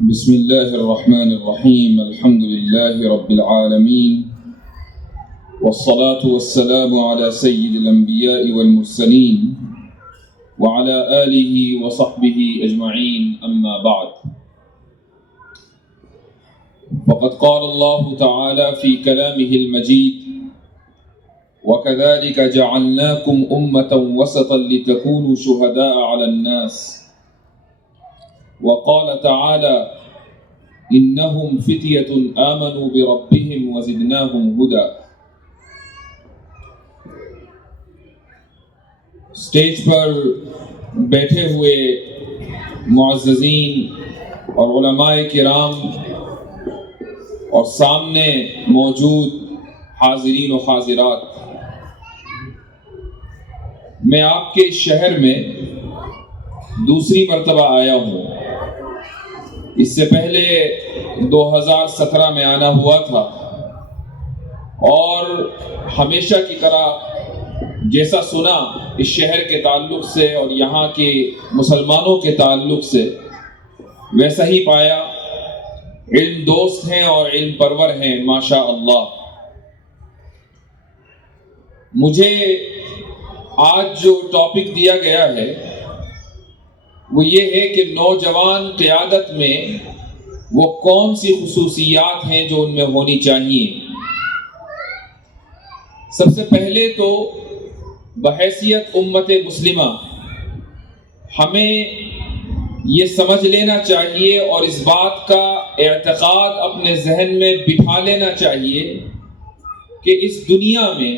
بسم الله الرحمن الرحيم. الحمد لله رب العالمين، والصلاة والسلام على سيد الأنبياء والمرسلين وعلى آله وصحبه أجمعين، أما بعد. فقد قال الله تعالى في كلامه المجيد: وكذلك جعلناكم أمة وسطا لتكونوا شهداء على الناس. وقال تعالى: إنهم فتية آمنوا بربهم وزدناهم هدى. اسٹیج پر بیٹھے ہوئے معززین اور علماء کرام اور سامنے موجود حاضرین و حاضرات، میں آپ کے شہر میں دوسری مرتبہ آیا ہوں۔ اس سے پہلے 2017 میں آنا ہوا تھا، اور ہمیشہ کی طرح جیسا سنا اس شہر کے تعلق سے اور یہاں کے مسلمانوں کے تعلق سے، ویسا ہی پایا۔ علم دوست ہیں اور علم پرور ہیں، ماشاء اللہ۔ مجھے آج جو ٹاپک دیا گیا ہے وہ یہ ہے کہ نوجوان قیادت میں وہ کون سی خصوصیات ہیں جو ان میں ہونی چاہیے۔ سب سے پہلے تو بحیثیت امت مسلمہ ہمیں یہ سمجھ لینا چاہیے اور اس بات کا اعتقاد اپنے ذہن میں بٹھا لینا چاہیے کہ اس دنیا میں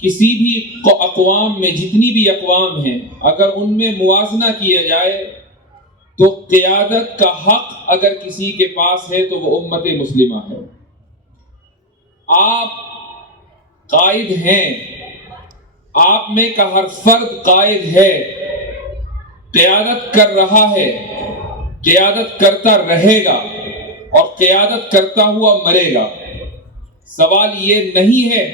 کسی بھی اقوام میں، جتنی بھی اقوام ہیں، اگر ان میں موازنہ کیا جائے تو قیادت کا حق اگر کسی کے پاس ہے تو وہ امت مسلمہ ہے۔ آپ قائد ہیں، آپ میں کا ہر فرد قائد ہے، قیادت کر رہا ہے، قیادت کرتا رہے گا اور قیادت کرتا ہوا مرے گا۔ سوال یہ نہیں ہے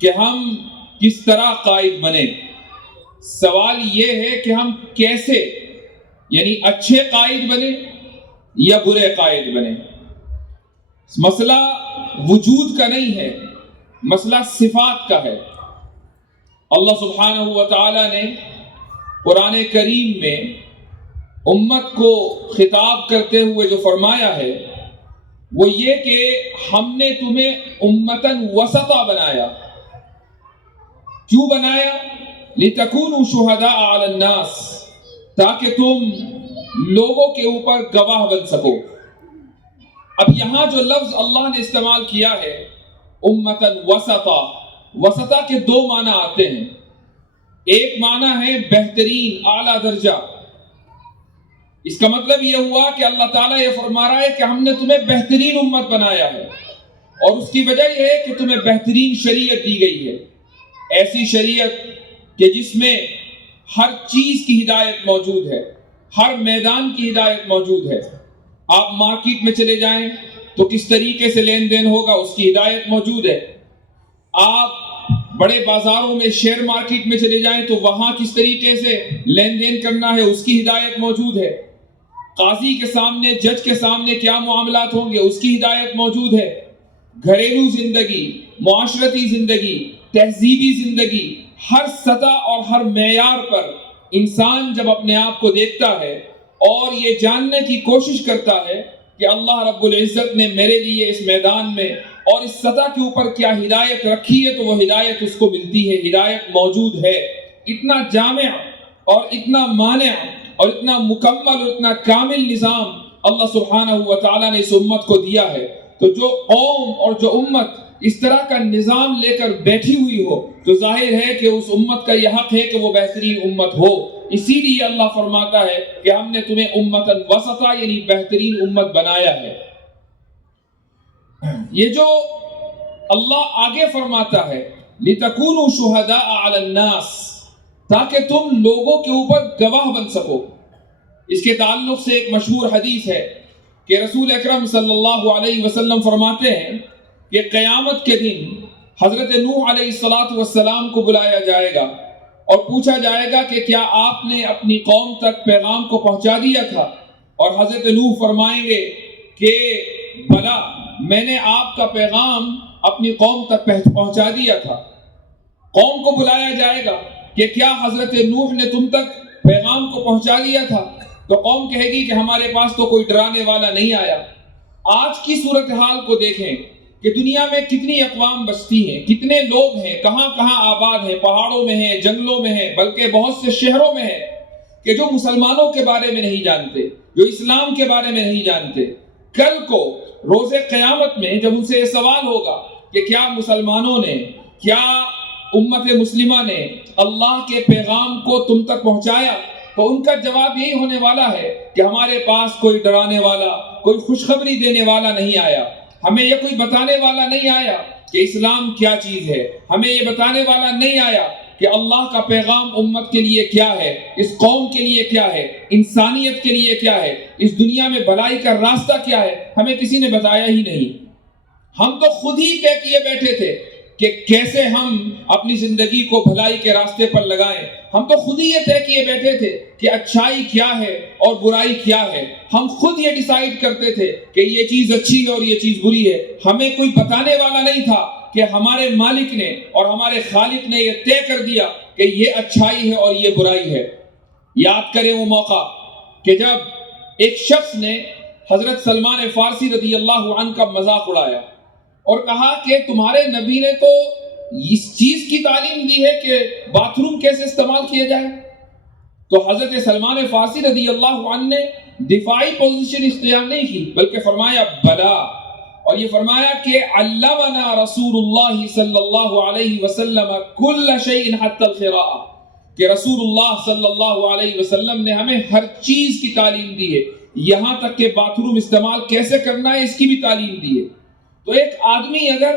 کہ ہم کس طرح قائد بنے، سوال یہ ہے کہ ہم کیسے، یعنی اچھے قائد بنے یا برے قائد بنے۔ مسئلہ وجود کا نہیں ہے، مسئلہ صفات کا ہے۔ اللہ سبحانہ و تعالی نے قرآن کریم میں امت کو خطاب کرتے ہوئے جو فرمایا ہے وہ یہ کہ ہم نے تمہیں امتاً وسطا بنایا۔ کیوں بنایا؟ لِتَكُونُوا شُهَدَاءَ عَلَى النَّاسِ، تاکہ تم لوگوں کے اوپر گواہ بن سکو۔ اب یہاں جو لفظ اللہ نے استعمال کیا ہے امتاً وسطا، وسطا کے دو معنی آتے ہیں۔ ایک معنی ہے بہترین، اعلیٰ درجہ۔ اس کا مطلب یہ ہوا کہ اللہ تعالیٰ یہ فرما رہا ہے کہ ہم نے تمہیں بہترین امت بنایا ہے، اور اس کی وجہ یہ ہے کہ تمہیں بہترین شریعت دی گئی ہے، ایسی شریعت کہ جس میں ہر چیز کی ہدایت موجود ہے، ہر میدان کی ہدایت موجود ہے۔ آپ مارکیٹ میں چلے جائیں تو کس طریقے سے لین دین ہوگا اس کی ہدایت موجود ہے۔ آپ بڑے بازاروں میں، شیئر مارکیٹ میں چلے جائیں تو وہاں کس طریقے سے لین دین کرنا ہے اس کی ہدایت موجود ہے۔ قاضی کے سامنے، جج کے سامنے کیا معاملات ہوں گے اس کی ہدایت موجود ہے۔ گھریلو زندگی، معاشرتی زندگی، تہذیبی زندگی، ہر سطح اور ہر معیار پر انسان جب اپنے آپ کو دیکھتا ہے اور یہ جاننے کی کوشش کرتا ہے کہ اللہ رب العزت نے میرے لیے اس میدان میں اور اس سطح کے اوپر کیا ہدایت رکھی ہے تو وہ ہدایت اس کو ملتی ہے، ہدایت موجود ہے۔ اتنا جامع اور اتنا مانع اور اتنا مکمل اور اتنا کامل نظام اللہ سبحانہ و تعالیٰ نے اس امت کو دیا ہے۔ تو جو قوم اور جو امت اس طرح کا نظام لے کر بیٹھی ہوئی ہو تو ظاہر ہے کہ اس امت کا یہ حق ہے کہ وہ بہترین امت ہو۔ اسی لیے اللہ فرماتا ہے کہ ہم نے تمہیں امتاً وسطا، یعنی بہترین امت بنایا ہے۔ یہ جو اللہ آگے فرماتا ہے لِتَكُونُوا شُهَدَاءَ عَلَى النَّاسِ، تاکہ تم لوگوں کے اوپر گواہ بن سکو۔ اس کے تعلق سے ایک مشہور حدیث ہے کہ رسول اکرم صلی اللہ علیہ وسلم فرماتے ہیں کہ قیامت کے دن حضرت نوح علیہ السلام کو بلایا جائے گا اور پوچھا جائے گا کہ کیا آپ نے اپنی قوم تک پیغام کو پہنچا دیا تھا؟ اور حضرت نوح فرمائیں گے کہ بلا میں نے آپ کا پیغام اپنی قوم تک پہنچا دیا تھا. قوم کو بلایا جائے گا کہ کیا حضرت نوح نے تم تک پیغام کو پہنچا دیا تھا؟ تو قوم کہے گی کہ ہمارے پاس تو کوئی ڈرانے والا نہیں آیا. آج کی صورتحال کو دیکھیں کہ دنیا میں کتنی اقوام بستی ہیں، کتنے لوگ ہیں، کہاں کہاں آباد ہیں، پہاڑوں میں ہیں، جنگلوں میں ہیں، بلکہ بہت سے شہروں میں ہیں کہ جو مسلمانوں کے بارے میں نہیں جانتے، جو اسلام کے بارے میں نہیں جانتے. کل کو روز قیامت میں جب ان سے یہ سوال ہوگا کہ کیا مسلمانوں نے، کیا امت مسلمہ نے اللہ کے پیغام کو تم تک پہنچایا، تو ان کا جواب یہی ہونے والا ہے کہ ہمارے پاس کوئی ڈرانے والا، کوئی خوشخبری دینے والا نہیں آیا، ہمیں یہ کوئی بتانے والا نہیں آیا کہ اسلام کیا چیز ہے، ہمیں یہ بتانے والا نہیں آیا کہ اللہ کا پیغام امت کے لیے کیا ہے، اس قوم کے لیے کیا ہے، انسانیت کے لیے کیا ہے، اس دنیا میں بھلائی کا راستہ کیا ہے. ہمیں کسی نے بتایا ہی نہیں. ہم تو خود ہی طے کیے بیٹھے تھے کہ کیسے ہم اپنی زندگی کو بھلائی کے راستے پر لگائیں. ہم تو خود ہی یہ طے کیے بیٹھے تھے کہ اچھائی کیا ہے اور برائی کیا ہے. ہم خود یہ ڈیسائیڈ کرتے تھے کہ یہ چیز اچھی ہے اور یہ چیز بری ہے. ہمیں کوئی بتانے والا نہیں تھا کہ ہمارے مالک نے اور ہمارے خالق نے یہ طے کر دیا کہ یہ اچھائی ہے اور یہ برائی ہے. یاد کریں وہ موقع کہ جب ایک شخص نے حضرت سلمان فارسی رضی اللہ عنہ کا مذاق اڑایا اور کہا کہ تمہارے نبی نے تو اس چیز کی تعلیم دی ہے کہ باتھ روم کیسے استعمال کیا جائے. تو حضرت سلمان فارسی رضی اللہ عنہ نے دفاعی پوزیشن اختیار نہیں کی، بلکہ فرمایا بلا، اور یہ فرمایا کہ علمنا رسول اللہ صلی اللہ علیہ وسلم کل شیء حتی القراءۃ، کہ رسول اللہ صلی اللہ علیہ وسلم نے ہمیں ہر چیز کی تعلیم دی ہے، یہاں تک کہ باتھ روم استعمال کیسے کرنا ہے اس کی بھی تعلیم دی ہے. تو ایک آدمی اگر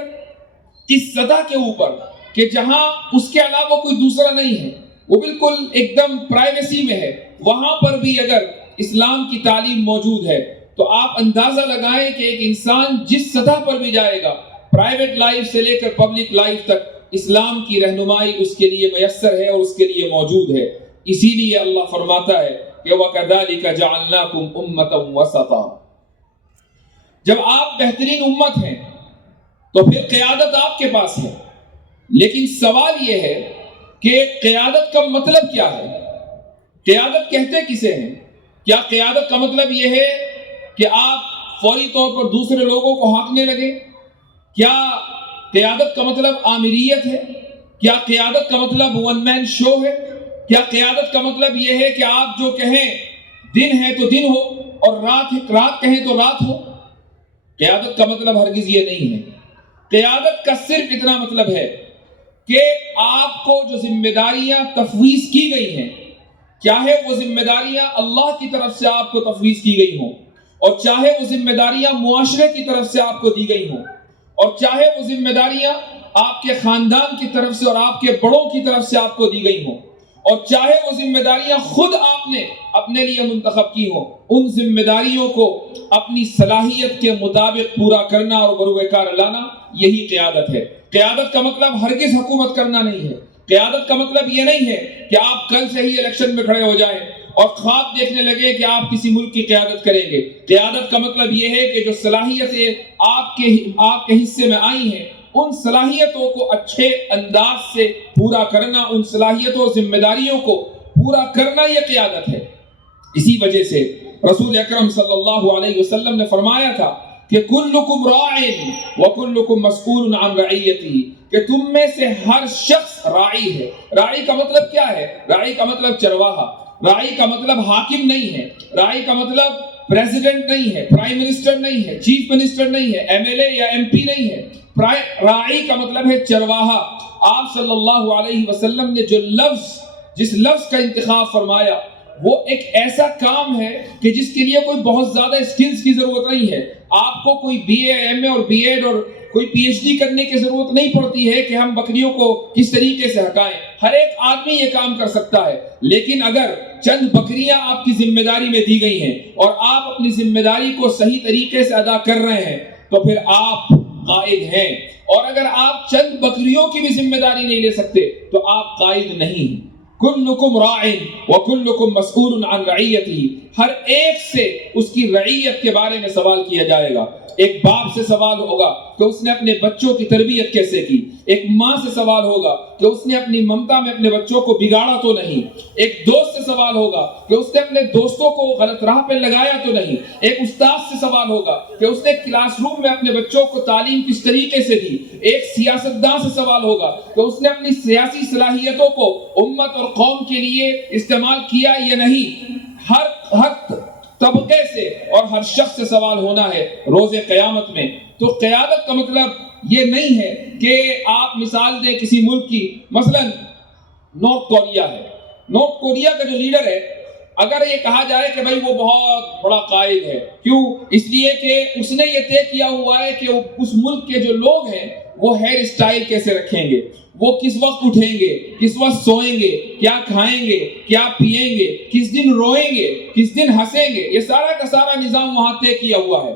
اس سطح کے اوپر کہ جہاں اس کے علاوہ کوئی دوسرا نہیں ہے، وہ بالکل ایک دم پرائیویسی میں ہے، وہاں پر بھی اگر اسلام کی تعلیم موجود ہے تو آپ اندازہ لگائیں کہ ایک انسان جس سطح پر بھی جائے گا، پرائیویٹ لائف سے لے کر پبلک لائف تک، اسلام کی رہنمائی اس کے لیے میسر ہے اور اس کے لیے موجود ہے. اسی لیے اللہ فرماتا ہے کہ وَكَذَلِكَ جَعَلْنَاكُمْ أُمَّةً وَسَطًا. جب آپ بہترین امت ہیں تو پھر قیادت آپ کے پاس ہے، لیکن سوال یہ ہے کہ قیادت کا مطلب کیا ہے؟ قیادت کہتے کسے ہیں؟ کیا قیادت کا مطلب یہ ہے کہ آپ فوری طور پر دوسرے لوگوں کو ہانکنے لگے؟ کیا قیادت کا مطلب آمریت ہے؟ کیا قیادت کا مطلب ون مین شو ہے؟ کیا قیادت کا مطلب یہ ہے کہ آپ جو کہیں دن ہے تو دن ہو اور رات کہیں تو رات ہو؟ قیادت کا مطلب ہرگز یہ نہیں ہے. قیادت کا صرف اتنا مطلب ہے کہ آپ کو جو ذمہ داریاں تفویض کی گئی ہیں، چاہے وہ ذمہ داریاں اللہ کی طرف سے آپ کو تفویض کی گئی ہوں، اور چاہے وہ ذمہ داریاں معاشرے کی طرف سے آپ کو دی گئی ہوں، اور چاہے وہ ذمہ داریاں آپ کے خاندان کی طرف سے اور آپ کے بڑوں کی طرف سے آپ کو دی گئی ہوں، اور چاہے وہ ذمہ داریاں خود آپ نے اپنے لیے منتخب کی ہوں، ان ذمہ داریوں کو اپنی صلاحیت کے مطابق پورا کرنا اور بروئے کار لانا، یہی قیادت ہے. قیادت کا مطلب ہرگز حکومت کرنا نہیں ہے. قیادت کا مطلب یہ نہیں ہے کہ آپ کل سے ہی الیکشن میں کھڑے ہو جائیں اور خواب دیکھنے لگے کہ آپ کسی ملک کی قیادت کریں گے. قیادت کا مطلب یہ ہے کہ جو صلاحیتیں آپ کے حصے میں آئی ہیں، ان صلاحیتوں کو اچھے انداز سے پورا کرنا، ان صلاحیتوں اور ذمہ داریوں کو پورا کرنا، یہ قیادت ہے. اسی وجہ سے رسول اکرم صلی اللہ علیہ وسلم نے فرمایا تھا کہ کلکم راع وکلکم مسئول عن رعیتہ، کہ تم میں سے ہر شخص راعی ہے. راعی کا مطلب کیا ہے؟ راعی کا مطلب چرواہا. راعی کا مطلب حاکم نہیں ہے. راعی کا مطلب پریزیڈنٹ نہیں ہے، پرائم منسٹر نہیں ہے، چیف منسٹر نہیں ہے، ایم ایل اے یا ایم پی نہیں ہے. راعی کا مطلب ہے چرواہا. آپ صلی اللہ علیہ وسلم نے جس لفظ کا انتخاب فرمایا، وہ ایک ایسا کام ہے کہ جس کے لیے کوئی بہت زیادہ سکلز کی ضرورت نہیں ہے. آپ کو کوئی بی اے، ایم اے اور بی ایڈ اور کوئی پی ایچ ڈی کرنے کی ضرورت نہیں پڑتی ہے کہ ہم بکریوں کو کس طریقے سے ہکائیں. ہر ایک آدمی یہ کام کر سکتا ہے. لیکن اگر چند بکریاں آپ کی ذمہ داری میں دی گئی ہیں اور آپ اپنی ذمہ داری کو صحیح طریقے سے ادا کر رہے ہیں تو پھر آپ قائد ہیں. اور اگر آپ چند بکریوں کی بھی ذمہ داری نہیں لے سکتے تو آپ قائد نہیں ہیں. کلکم راع وکلکم مسئول عن رعیتہ، ہر ایک سے اس کی رعیت کے بارے میں سوال کیا جائے گا۔ ایک باپ سے سوال ہوگا کہ اس نے اپنے بچوں کی تربیت کیسے کی، ایک ماں سے سوال ہوگا کہ اس نے اپنی ممتا میں اپنے بچوں کو بگاڑا تو نہیں، ایک دوست سے سوال ہوگا کہ اس نے اپنے دوستوں کو غلط راہ پہ لگایا تو نہیں، ایک استاد سے سوال ہوگا کہ اس نے کلاس روم میں اپنے بچوں کو تعلیم کس طریقے سے دی، ایک سیاستدان سے سوال ہوگا کہ اس نے اپنی سیاسی صلاحیتوں کو امت اور قوم کے لیے استعمال کیا یا نہیں۔ ہر طبقے سے اور ہر شخص سے سوال ہونا ہے روز قیامت میں۔ تو قیادت کا مطلب یہ نہیں ہے کہ آپ مثال دیں کسی ملک کی، مثلا نارتھ کوریا ہے، نارتھ کوریا کا جو لیڈر ہے، اگر یہ کہا جائے کہ بھائی وہ بہت بڑا قائد ہے، کیوں؟ اس لیے کہ اس نے یہ طے کیا ہوا ہے کہ اس ملک کے جو لوگ ہیں وہ ہیئر اسٹائل کیسے رکھیں گے، وہ کس وقت اٹھیں گے، کس وقت سوئیں گے، کیا کھائیں گے، کیا پیئیں گے، کس دن روئیں گے، کس دن ہنسیں گے، یہ سارا کا سارا نظام وہاں طے کیا ہوا ہے۔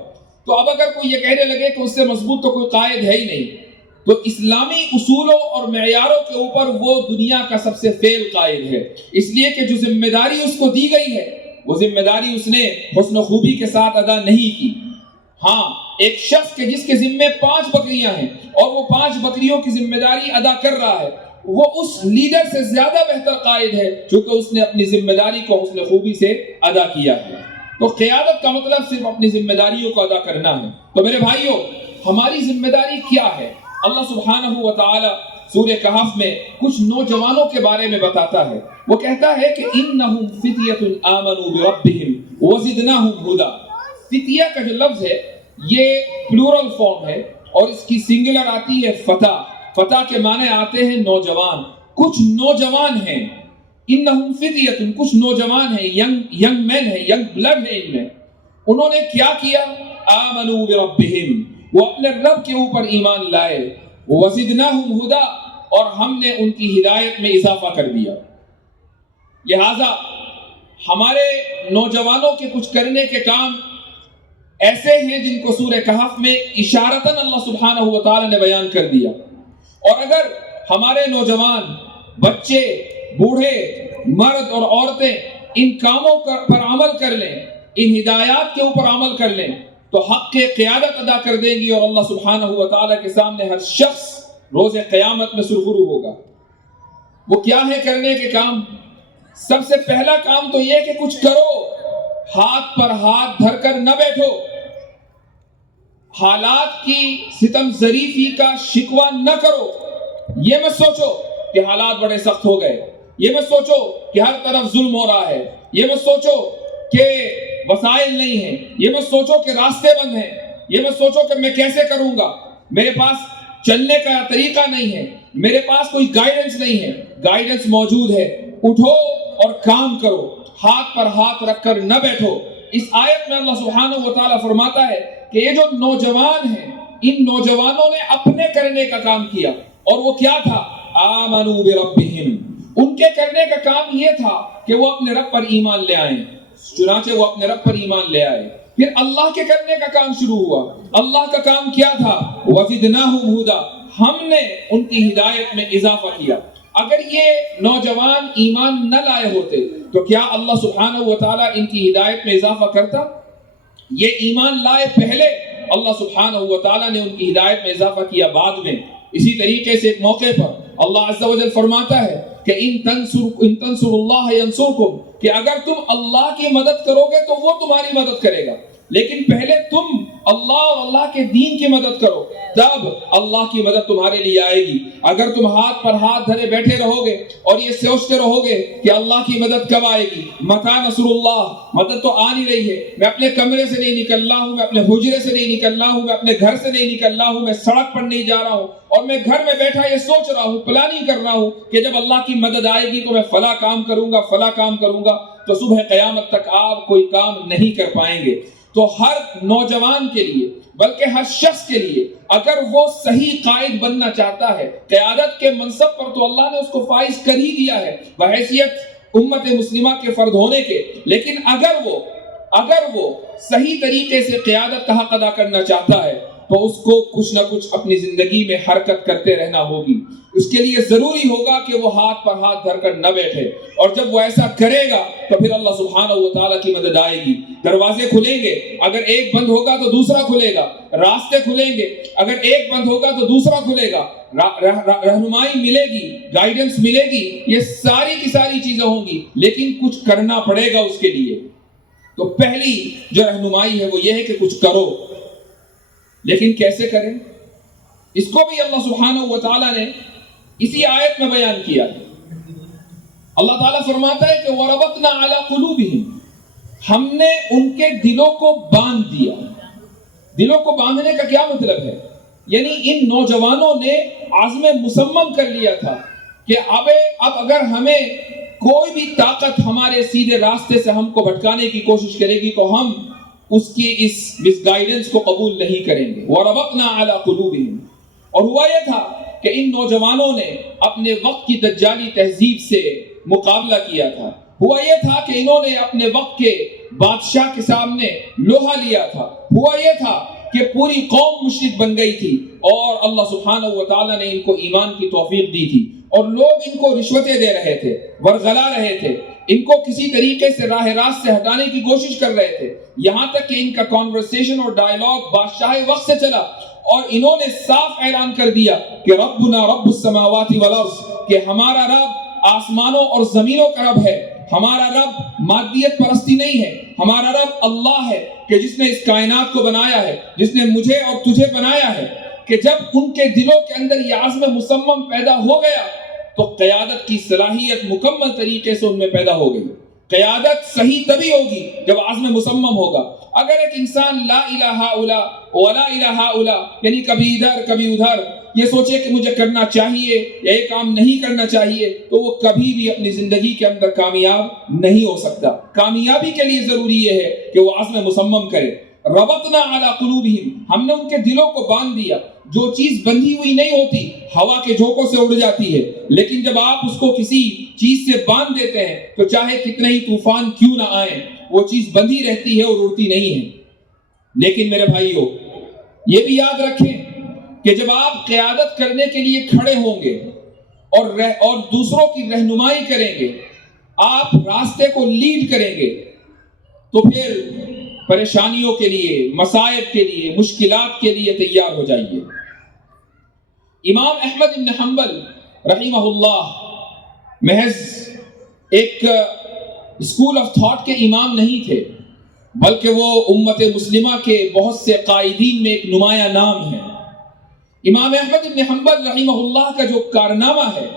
تو اب اگر کوئی یہ کہنے لگے کہ اس سے مضبوط تو کوئی قائد ہے ہی نہیں، تو اسلامی اصولوں اور معیاروں کے اوپر وہ دنیا کا سب سے فیل قائد ہے، اس لیے کہ جو ذمہ داری اس کو دی گئی ہے وہ ذمہ داری اس نے حسن خوبی کے ساتھ ادا نہیں کی۔ ہاں، ایک شخص کے جس کے ذمے 5 بکریاں ہیں اور وہ 5 بکریوں کی ذمہ داری ادا کر رہا ہے، وہ اس لیڈر سے زیادہ بہتر قائد ہے چونکہ اس نے اپنی ذمہ داری کو حسن خوبی سے ادا کیا ہے۔ تو قیادت کا مطلب صرف اپنی ذمہ داریوں کو ادا کرنا ہے۔ تو میرے بھائیوں، ہماری ذمہ داری کیا ہے؟ اللہ سبحانہ و تعالی سورہ کہف میں کچھ نوجوانوں کے بارے میں بتاتا ہے۔ وہ کہتا ہے کہ انہم فتیۃ آمنوا بربہم وزدناہم ھدی۔ فتیہ کا جو لفظ ہے یہ پلورل فارم ہے اور اس کی سنگولر آتی ہے فتح۔ فتح کے معنی آتے ہیں نوجوان، کچھ نوجوان ہیں۔ انہم فتیۃ، کچھ نوجوان ہیں، ینگ مین ہیں، ینگ بلڈ ہے ان میں۔ انہوں نے کیا کیا؟ آمنوا بربہم، وہ اپنے رب کے اوپر ایمان لائے، وزدناہم ھدی، اور ہم نے ان کی ہدایت میں اضافہ کر دیا۔ لہذا ہمارے نوجوانوں کے کچھ کرنے کے کام ایسے ہیں جن کو سورہ کہف میں اشارتاً اللہ سبحانہ و تعالی نے بیان کر دیا۔ اور اگر ہمارے نوجوان، بچے، بوڑھے، مرد اور عورتیں ان کاموں پر عمل کر لیں، ان ہدایات کے اوپر عمل کر لیں، تو حق کے قیادت ادا کر دیں گی اور اللہ سبحانہ و تعالی کے سامنے ہر شخص روز قیامت میں سرخرو ہوگا۔ وہ کیا ہے کرنے کے کام؟ سب سے پہلا کام تو یہ کہ کچھ کرو، ہاتھ پر ہاتھ دھر کر نہ بیٹھو، حالات کی ستم ظریفی کا شکوہ نہ کرو، یہ مت سوچو کہ حالات بڑے سخت ہو گئے، یہ مت سوچو کہ ہر طرف ظلم ہو رہا ہے، یہ مت سوچو کہ وسائل نہیں ہیں، یہ مت سوچو کہ راستے بند ہیں، یہ مت سوچو کہ میں کیسے کروں گا، میرے پاس چلنے کا طریقہ نہیں ہے، میرے پاس کوئی گائیڈنس نہیں ہے۔ گائیڈنس موجود ہے، اٹھو اور کام کرو، ہاتھ پر ہاتھ رکھ کر نہ بیٹھو۔ اس آیت میں اللہ سبحانہ و تعالیٰ فرماتا ہے کہ یہ جو نوجوان ہیں، ان نوجوانوں نے اپنے کرنے کا کام کیا، اور وہ کیا تھا؟ آمنوا بربہم، ان کے کرنے کا کام یہ تھا کہ وہ اپنے رب پر ایمان لے آئیں۔ چنانچہ وہ اپنے رب پر ایمان لے آئے، پھر اللہ کے کرنے کا کام شروع ہوا۔ اللہ کا کام کیا تھا؟ وزدناہم ھدی، ہم نے ان کی ہدایت میں اضافہ کیا۔ اگر یہ نوجوان ایمان نہ لائے ہوتے تو کیا اللہ سبحانہ و تعالیٰ ان کی ہدایت میں اضافہ کرتا؟ یہ ایمان لائے پہلے، اللہ سبحانہ و تعالیٰ نے ان کی ہدایت میں اضافہ کیا بعد میں۔ اسی طریقے سے ایک موقع پر اللہ عز و جل فرماتا ہے کہ ان تنصروا اللہ ینصرکم، کہ اگر تم اللہ کی مدد کرو گے تو وہ تمہاری مدد کرے گا، لیکن پہلے تم اللہ اور اللہ کے دین کی مدد کرو، تب اللہ کی مدد تمہارے لیے آئے گی۔ اگر تم ہاتھ پر ہاتھ دھرے بیٹھے رہو گے اور یہ سوچتے رہو گے کہ اللہ کی مدد کب آئے گی، متى نصر اللہ، مدد تو آ نہیں رہی ہے، میں اپنے کمرے سے نہیں نکل رہا ہوں، میں اپنے حجرے سے نہیں نکل رہا ہوں، میں اپنے گھر سے نہیں نکل رہا ہوں، میں سڑک پر نہیں جا رہا ہوں، اور میں گھر میں بیٹھا یہ سوچ رہا ہوں، پلاننگ کر رہا ہوں کہ جب اللہ کی مدد آئے گی تو میں فلاں کام کروں گا، فلاں کام کروں گا، تو صبح قیامت تک آپ کوئی کام نہیں کر پائیں گے۔ تو ہر نوجوان کے لیے، بلکہ ہر شخص کے لیے، اگر وہ صحیح قائد بننا چاہتا ہے، قیادت کے منصب پر تو اللہ نے اس کو فائز کر ہی دیا ہے بحیثیت امت مسلمہ کے فرد ہونے کے، لیکن اگر وہ صحیح طریقے سے قیادت کا حق ادا کرنا چاہتا ہے تو اس کو کچھ نہ کچھ اپنی زندگی میں حرکت کرتے رہنا ہوگی۔ اس کے لیے ضروری ہوگا کہ وہ ہاتھ پر ہاتھ دھر کر نہ بیٹھے، اور جب وہ ایسا کرے گا تو پھر اللہ سبحانہ و تعالیٰ کی مدد آئے گی، دروازے کھلیں گے، اگر ایک بند ہوگا تو دوسرا کھلے گا، راستے کھلیں گے، اگر ایک بند ہوگا تو دوسرا کھلے گا، رہنمائی ملے گی، گائیڈنس ملے گی، یہ ساری کی ساری چیزیں ہوں گی، لیکن کچھ کرنا پڑے گا اس کے لیے۔ تو پہلی جو رہنمائی ہے وہ یہ ہے کہ کچھ کرو، لیکن کیسے کریں؟ اس کو بھی اللہ سبحانہ و تعالیٰ نے اسی آیت میں بیان کیا ہے۔ اللہ تعالیٰ فرماتا ہے کہ وَرَبَطْنَا عَلَىٰ قُلُوبِهِمْ، ہم نے ان کے دلوں کو باندھ دیا۔ دلوں کو باندھنے کا کیا مطلب ہے؟ یعنی ان نوجوانوں نے عزم مصمم کر لیا تھا کہ اب اگر ہمیں کوئی بھی طاقت ہمارے سیدھے راستے سے ہم کو بھٹکانے کی کوشش کرے گی تو ہم اس کی اس مس گائیڈنس کو قبول نہیں کریں گے۔ وَرَبَطْنَا عَلَىٰ قُلُوبِهِمْ، اور ہوا یہ تھا کہ ان نوجوانوں نے اپنے وقت کی دجالی تہذیب سے مقابلہ کیا تھا، ہوا یہ تھا کہ انہوں نے اپنے وقت کے بادشاہ کے سامنے لوہا لیا تھا، ہوا یہ تھا کہ پوری قوم مشرک بن گئی تھی اور اللہ سبحانہ و تعالیٰ نے ان کو ایمان کی توفیق دی تھی، اور لوگ ان کو رشوتیں دے رہے تھے، ورغلا رہے تھے، ان کو کسی طریقے سے راہ راست سے ہٹانے کی کوشش کر رہے تھے، یہاں تک کہ ان کا کانورسیشن اور ڈائیلاگ بادشاہ وقت سے چلا، اور انہوں نے صاف اعلان کر دیا کہ ربنا رب السماوات والارض، کہ ہمارا رب آسمانوں اور زمینوں کا رب ہے، ہمارا رب مادیت پرستی نہیں ہے، ہمارا رب اللہ ہے کہ جس نے اس کائنات کو بنایا ہے، جس نے مجھے اور تجھے بنایا ہے۔ کہ جب ان کے دلوں کے اندر یہ عزم مصمم پیدا ہو گیا تو قیادت کی صلاحیت مکمل طریقے سے ان میں پیدا ہو گئی۔ قیادت صحیح تبھی ہوگی جب عزم مصمم ہوگا۔ اگر ایک انسان لا الہ الا ولا الہ الا، یعنی کبھی ادھر کبھی ادھر، یہ سوچے کہ مجھے کرنا چاہیے یا یہ کام نہیں کرنا چاہیے، تو وہ کبھی بھی اپنی زندگی کے اندر کامیاب نہیں ہو سکتا۔ کامیابی کے لیے ضروری یہ ہے کہ وہ عزم مصمم کرے۔ ربطنا علی قلوبہم، ہم نے ان کے دلوں کو باندھ دیا۔ جو چیز بندھی ہوئی نہیں ہوتی، ہوا کے جھونکوں سے اڑ جاتی ہے، لیکن جب آپ اس کو کسی چیز سے باندھ دیتے ہیں تو چاہے کتنے ہی طوفان کیوں نہ آئیں، وہ چیز بندھی رہتی ہے اور اڑتی نہیں ہے۔ لیکن میرے بھائیو، یہ بھی یاد رکھیں کہ جب آپ قیادت کرنے کے لیے کھڑے ہوں گے اور دوسروں کی رہنمائی کریں گے، آپ راستے کو لیڈ کریں گے، تو پھر پریشانیوں کے لیے، مصائب کے لیے، مشکلات کے لیے تیار ہو جائیے۔ امام احمد بن حنبل رحمہ اللہ محض ایک اسکول آف تھاٹ کے امام نہیں تھے، بلکہ وہ امت مسلمہ کے بہت سے قائدین میں ایک نمایاں نام ہے۔ امام احمد بن حنبل رحمہ اللہ کا جو کارنامہ ہے،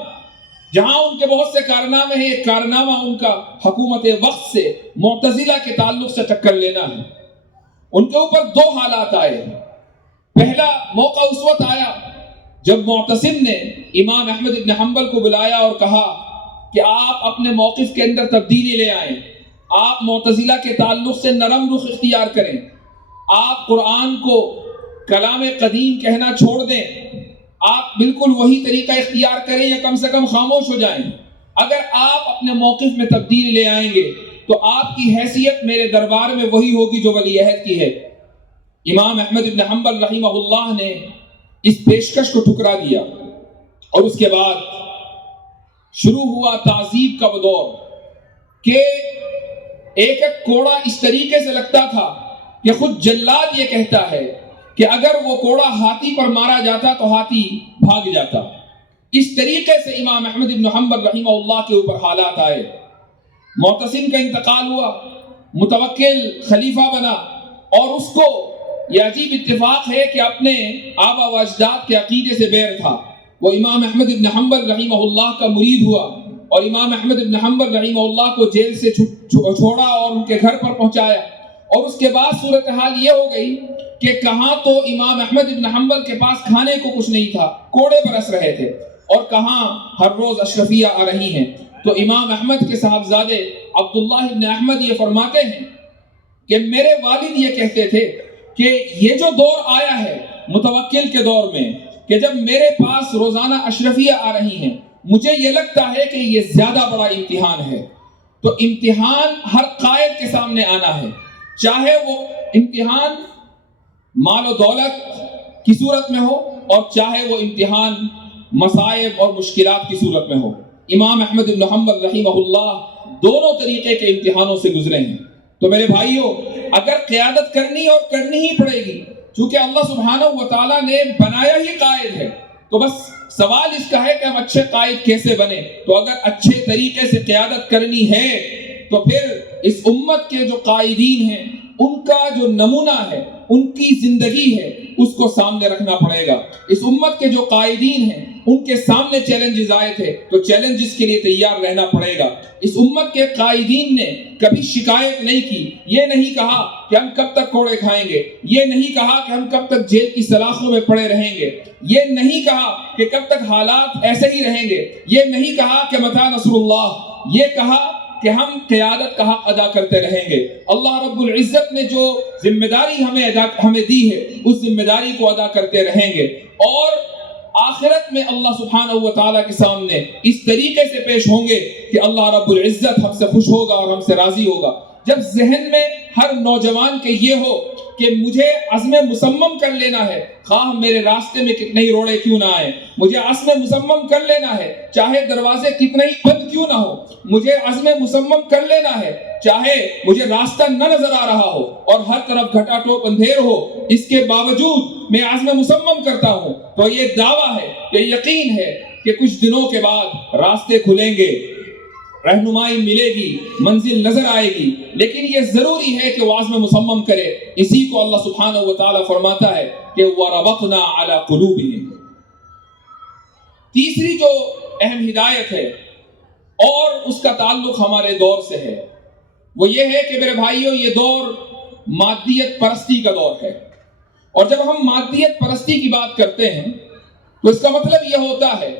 جہاں ان کے بہت سے کارنامے ہیں، ایک کارنامہ ان کا حکومت وقت سے معتزلہ کے تعلق سے ٹکر لینا ہے۔ ان کے اوپر دو حالات آئے۔ پہلا موقع اس وقت آیا جب معتصم نے امام احمد بن حنبل کو بلایا اور کہا کہ آپ اپنے موقف کے اندر تبدیلی لے آئیں، آپ معتزلہ کے تعلق سے نرم رخ اختیار کریں، آپ قرآن کو کلام قدیم کہنا چھوڑ دیں، آپ بالکل وہی طریقہ اختیار کریں یا کم سے کم خاموش ہو جائیں۔ اگر آپ اپنے موقف میں تبدیلی لے آئیں گے تو آپ کی حیثیت میرے دربار میں وہی ہوگی جو ولی عہد کی ہے۔ امام احمد بن حنبل رحمہ اللہ نے اس پیشکش کو ٹھکرا دیا، اور اس کے بعد شروع ہوا تعذیب کا وہ دور کہ ایک ایک کوڑا اس طریقے سے لگتا تھا کہ خود جلاد یہ کہتا ہے کہ اگر وہ کوڑا ہاتھی پر مارا جاتا تو ہاتھی بھاگ جاتا۔ اس طریقے سے امام احمد بن حنبل رحمہ اللہ کے اوپر حالات آئے۔ معتصم کا انتقال ہوا، متوکل خلیفہ بنا، اور اس کو یہ عجیب اتفاق ہے کہ اپنے آبا و اجداد کے عقیدے سے بیر تھا۔ وہ امام احمد بن حنبل رحمہ اللہ کا مرید ہوا، اور امام احمد بن حنبل رحمہ اللہ کو جیل سے چھوڑا اور ان کے گھر پر پہنچایا، اور اس کے بعد صورتحال یہ ہو گئی کہ کہاں تو امام احمد بن حنبل کے پاس کھانے کو کچھ نہیں تھا، کوڑے برس رہے تھے، اور کہاں ہر روز اشرفیہ آ رہی ہیں۔ تو امام احمد کے صاحبزادے عبداللہ بن احمد یہ فرماتے ہیں کہ میرے والد یہ کہتے تھے کہ یہ جو دور آیا ہے متوکل کے دور میں، کہ جب میرے پاس روزانہ اشرفیہ آ رہی ہیں، مجھے یہ لگتا ہے کہ یہ زیادہ بڑا امتحان ہے۔ تو امتحان ہر قائد کے سامنے آنا ہے، چاہے وہ امتحان مال و دولت کی صورت میں ہو، اور چاہے وہ امتحان مصائب اور مشکلات کی صورت میں ہو۔ امام احمد بن حنبل رحمہ دونوں طریقے کے امتحانوں سے گزرے ہیں۔ تو میرے بھائیوں، اگر قیادت کرنی اور کرنی ہی پڑے گی، چونکہ اللہ سبحانہ و تعالیٰ نے بنایا ہی قائد ہے، تو بس سوال اس کا ہے کہ ہم اچھے قائد کیسے بنے۔ تو اگر اچھے طریقے سے قیادت کرنی ہے تو پھر اس امت کے جو قائدین ہیں ان کا جو نمونہ ہے، ان کی زندگی ہے، اس کو سامنے رکھنا پڑے گا۔ اس امت کے جو قائدین ہیں ان کے سامنے چیلنجز آئے تھے تو چیلنجز کے لیے تیار رہنا پڑے گا۔ اس امت کے قائدین نے کبھی شکایت نہیں کی، یہ نہیں کہا کہ ہم کب تک کوڑے کھائیں گے، یہ نہیں کہا کہ ہم کب تک جیل کی سلاخوں میں پڑے رہیں گے، یہ نہیں کہا کہ کب تک حالات ایسے ہی رہیں گے، یہ نہیں کہا کہ متى نصر اللہ، یہ کہا کہ ہم قیادت کا حق ادا کرتے رہیں گے۔ اللہ رب العزت نے جو ذمہ داری ہمیں دی ہے اس ذمہ داری کو ادا کرتے رہیں گے، اور آخرت میں اللہ سبحانہ و تعالیٰ کے سامنے اس طریقے سے پیش ہوں گے کہ اللہ رب العزت ہم سے خوش ہوگا اور ہم سے راضی ہوگا۔ جب ذہن میں ہر نوجوان کے یہ ہو کہ مجھے عزم مصمم کر لینا ہے، خواہ میرے راستے میں کتنے ہی روڑے کیوں نہ آئے، مجھے عزم مصمم کر لینا ہے چاہے دروازے کتنے ہی بند کیوں نہ ہو، مجھے عزم مصمم کر لینا ہے چاہے مجھے راستہ نہ نظر آ رہا ہو اور ہر طرف گھٹا ٹوپ اندھیر ہو، اس کے باوجود میں عزم مصمم کرتا ہوں، تو یہ دعویٰ ہے، یہ یقین ہے کہ کچھ دنوں کے بعد راستے کھلیں گے، رہنمائی ملے گی، منزل نظر آئے گی، لیکن یہ ضروری ہے کہ وہ عزم مصمم کرے۔ اسی کو اللہ سبحانہ و تعالیٰ فرماتا ہے کہ وَرَبَطْنَا عَلَى قُلُوبِهِمْ۔ تیسری جو اہم ہدایت ہے اور اس کا تعلق ہمارے دور سے ہے، وہ یہ ہے کہ میرے بھائیوں، یہ دور مادیت پرستی کا دور ہے، اور جب ہم مادیت پرستی کی بات کرتے ہیں تو اس کا مطلب یہ ہوتا ہے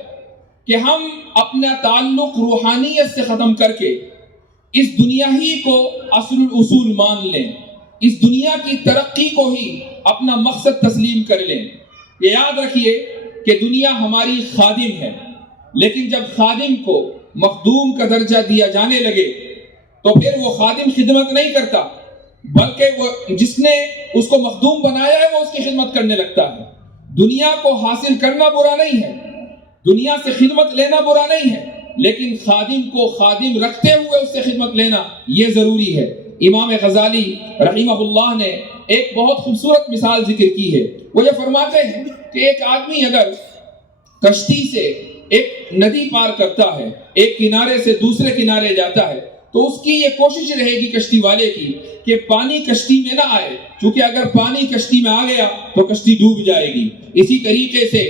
کہ ہم اپنا تعلق روحانیت سے ختم کر کے اس دنیا ہی کو اصل الاصول مان لیں، اس دنیا کی ترقی کو ہی اپنا مقصد تسلیم کر لیں۔ یہ یاد رکھیے کہ دنیا ہماری خادم ہے، لیکن جب خادم کو مخدوم کا درجہ دیا جانے لگے تو پھر وہ خادم خدمت نہیں کرتا، بلکہ وہ جس نے اس کو مخدوم بنایا ہے وہ اس کی خدمت کرنے لگتا ہے۔ دنیا کو حاصل کرنا برا نہیں ہے، دنیا سے خدمت لینا برا نہیں ہے، لیکن خادم کو خادم رکھتے ہوئے اس سے خدمت لینا یہ ضروری ہے۔ امام غزالی رحمہ اللہ نے ایک بہت خوبصورت مثال ذکر کی ہے۔ وہ یہ فرماتے ہیں کہ ایک آدمی اگر کشتی سے ایک ندی پار کرتا ہے، ایک کنارے سے دوسرے کنارے جاتا ہے، تو اس کی یہ کوشش رہے گی کشتی والے کی کہ پانی کشتی میں نہ آئے، کیونکہ اگر پانی کشتی میں آ گیا تو کشتی ڈوب جائے گی۔ اسی طریقے سے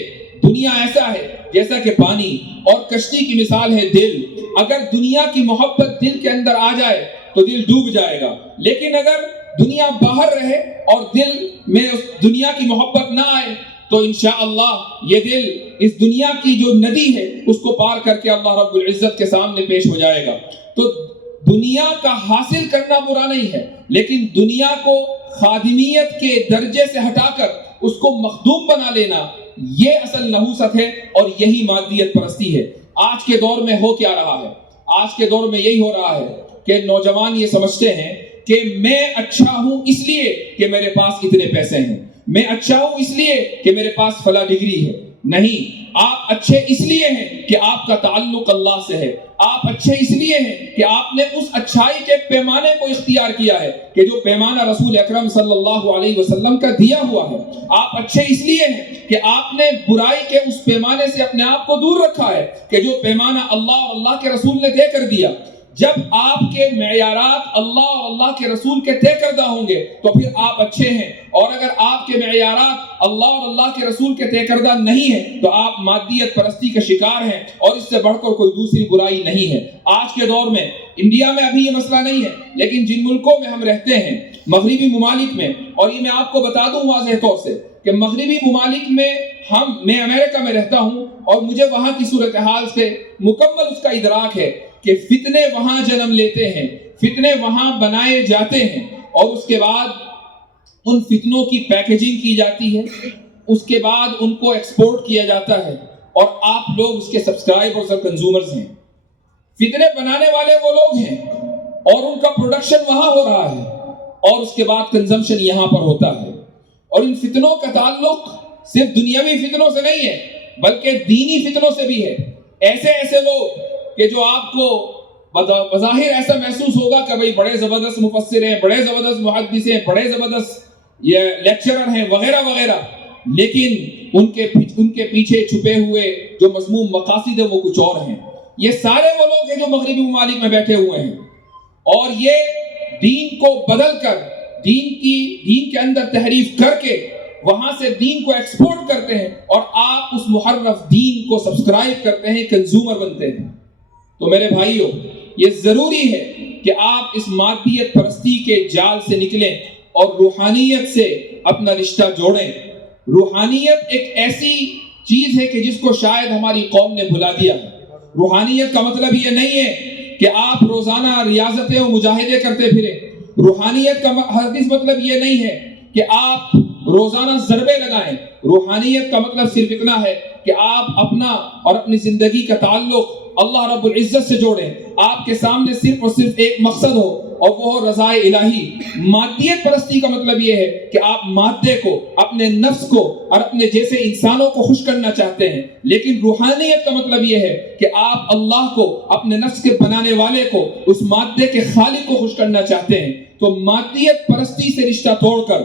دنیا ایسا ہے جیسا کہ پانی، اور کشتی کی مثال ہے دل۔ اگر دنیا کی محبت دل کے اندر آ جائے تو دل ڈوب جائے گا، لیکن اگر دنیا باہر رہے اور دل میں اس دنیا کی محبت نہ آئے تو انشاءاللہ یہ دل اس دنیا کی جو ندی ہے اس کو پار کر کے اللہ رب العزت کے سامنے پیش ہو جائے گا۔ تو دنیا کا حاصل کرنا برا نہیں ہے، لیکن دنیا کو خادمیت کے درجے سے ہٹا کر اس کو مخدوم بنا لینا یہ اصل نحوست ہے، اور یہی مادیت پرستی ہے۔ آج کے دور میں ہو کیا رہا ہے؟ آج کے دور میں یہی ہو رہا ہے کہ نوجوان یہ سمجھتے ہیں کہ میں اچھا ہوں اس لیے کہ میرے پاس اتنے پیسے ہیں، میں اچھا ہوں اس لیے کہ میرے پاس فلاں ڈگری ہے۔ نہیں، آپ اچھے اس لیے ہیں کہ آپ کا تعلق اللہ سے ہے، آپ اچھے اس لیے ہیں کہ آپ نے اس اچھائی کے پیمانے کو اختیار کیا ہے کہ جو پیمانہ رسول اکرم صلی اللہ علیہ وسلم کا دیا ہوا ہے۔ آپ اچھے اس لیے ہیں کہ آپ نے برائی کے اس پیمانے سے اپنے آپ کو دور رکھا ہے کہ جو پیمانہ اللہ اور اللہ کے رسول نے طے کر دیا۔ جب آپ کے معیارات اللہ اور اللہ کے رسول کے طے کردہ ہوں گے تو پھر آپ اچھے ہیں، اور اگر آپ کے معیارات اللہ اور اللہ کے رسول کے طے کردہ نہیں ہیں تو آپ مادیت پرستی کا شکار ہیں، اور اس سے بڑھ کر کوئی دوسری برائی نہیں ہے۔ آج کے دور میں انڈیا میں ابھی یہ مسئلہ نہیں ہے، لیکن جن ملکوں میں ہم رہتے ہیں، مغربی ممالک میں، اور یہ میں آپ کو بتا دوں واضح طور سے کہ مغربی ممالک میں میں امریکہ میں رہتا ہوں، اور مجھے وہاں کی صورتحال سے مکمل اس کا ادراک ہے کہ فتنے وہاں جنم لیتے ہیں، فتنے وہاں بنائے جاتے ہیں، اور اس کے بعد ان فتنوں کی پیکیجنگ کی جاتی ہے، اس کے بعد ان کو ایکسپورٹ کیا جاتا ہے، اور آپ لوگ اس کے سبسکرائبرز اور کنزیومرز ہیں۔ فتنے بنانے والے وہ لوگ ہیں، اور ان کا پروڈکشن وہاں ہو رہا ہے، اور اس کے بعد کنزمپشن یہاں پر ہوتا ہے۔ اور ان فتنوں کا تعلق صرف دنیاوی فتنوں سے نہیں ہے، بلکہ دینی فتنوں سے بھی ہے. ایسے لوگ کہ جو آپ کو بظاہر ایسا محسوس ہوگا کہ بھئی بڑے زبردست مفسر ہیں، بڑے زبردست محدث ہیں، بڑے زبردست یہ لیکچرر ہیں وغیرہ وغیرہ، لیکن ان کے پیچھے چھپے ہوئے جو مذموم مقاصد ہیں وہ کچھ اور ہیں. یہ سارے وہ لوگ ہیں جو مغربی ممالک میں بیٹھے ہوئے ہیں اور یہ دین کو بدل کر دین کے اندر تحریف کر کے وہاں سے دین کو ایکسپورٹ کرتے ہیں اور آپ اس محرف دین کو سبسکرائب کرتے ہیں، کنزیومر بنتے ہیں. تو میرے بھائیوں، یہ ضروری ہے کہ آپ اس مادیت پرستی کے جال سے نکلیں اور روحانیت سے اپنا رشتہ جوڑیں. روحانیت ایک ایسی چیز ہے کہ جس کو شاید ہماری قوم نے بھلا دیا ہے. روحانیت کا مطلب یہ نہیں ہے کہ آپ روزانہ ریاضتیں و مجاہدے کرتے پھریں. روحانیت کا ہرگز مطلب یہ نہیں ہے کہ آپ روزانہ ضربے لگائیں. روحانیت کا مطلب صرف اتنا ہے کہ آپ اپنا اور اپنی زندگی کا تعلق اللہ رب العزت سے جوڑیں. آپ کے سامنے صرف اور صرف ایک مقصد ہو اور وہ ہو رضائے الہی. مادیت پرستی کا مطلب یہ ہے کہ آپ مادے کو، اپنے نفس کو اور اپنے جیسے انسانوں کو خوش کرنا چاہتے ہیں، لیکن روحانیت کا مطلب یہ ہے کہ آپ اللہ کو، اپنے نفس کے بنانے والے کو، اس مادے کے خالق کو خوش کرنا چاہتے ہیں. تو مادیت پرستی سے رشتہ توڑ کر